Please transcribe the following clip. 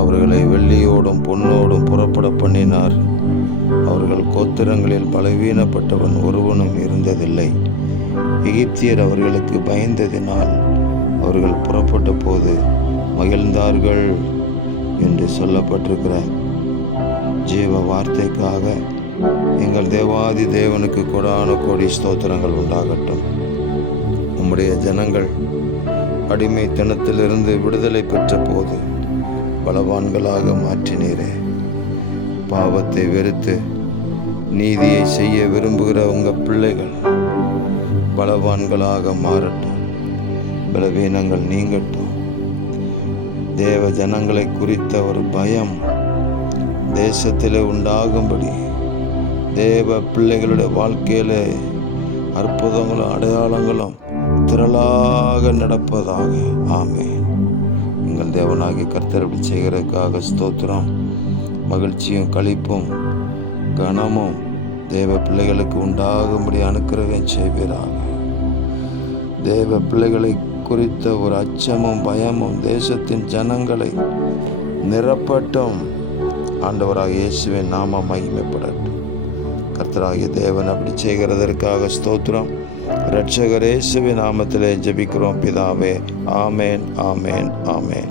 அவர்களை வெள்ளியோடும் பொன்னோடும் புறப்பட பண்ணினார். அவர்கள் கோத்திரங்களில் பலவீனப்பட்டவன் ஒருவனும் இருந்ததில்லை. எகிப்தியர் அவர்களுக்கு பயந்ததினால் அவர்கள் புறப்பட்ட போது மகிழ்ந்தார்கள் என்று சொல்லப்பட்டிருக்கிற ஜீவ வார்த்தைக்காக எங்கள் தேவாதி தேவனுக்கு கொடான கோடி ஸ்தோத்திரங்கள் உண்டாகட்டும். உம்முடைய ஜனங்கள் அடிமைத்தனத்திலிருந்து விடுதலை பெற்ற போது பலவான்களாக மாற்றினீரே. பாவத்தை வெறுத்து நீதியை செய்ய விரும்புகிற உங்கள் பிள்ளைகள் பலவான்களாக மாறட்டும், பலவீனங்கள் நீங்கட்டும். தேவ ஜனங்களை குறித்த ஒரு பயம் தேசத்திலே உண்டாகும்படி தேவ பிள்ளைகளுடைய வாழ்க்கையில அற்புதங்களும் அடையாளங்களும் திரளாக நடப்பதாக. ஆமென். எங்கள் தேவனாகிய கர்த்தர் இப்படி செய்கிறதுக்காக ஸ்தோத்திரம். மகிழ்ச்சியும் களிப்பும் கனமும் தேவ பிள்ளைகளுக்கு உண்டாகும்படி அனுக்கிரகம் செய்வீராக. தேவ பிள்ளைகளை குறித்த ஒரு அச்சமும் பயமும் தேசத்தின் ஜனங்களை நிரப்பட்டும். ஆண்டவராக இயேசுவின் நாமம் மகிமைப்படட்டும். கர்த்தராகிய தேவன் அப்படி செய்கிறதற்காக ஸ்தோத்திரம். இரட்சகர் இயேசுவின் நாமத்திலே ஜெபிக்கிறோம் பிதாவே. ஆமேன், ஆமேன், ஆமேன்.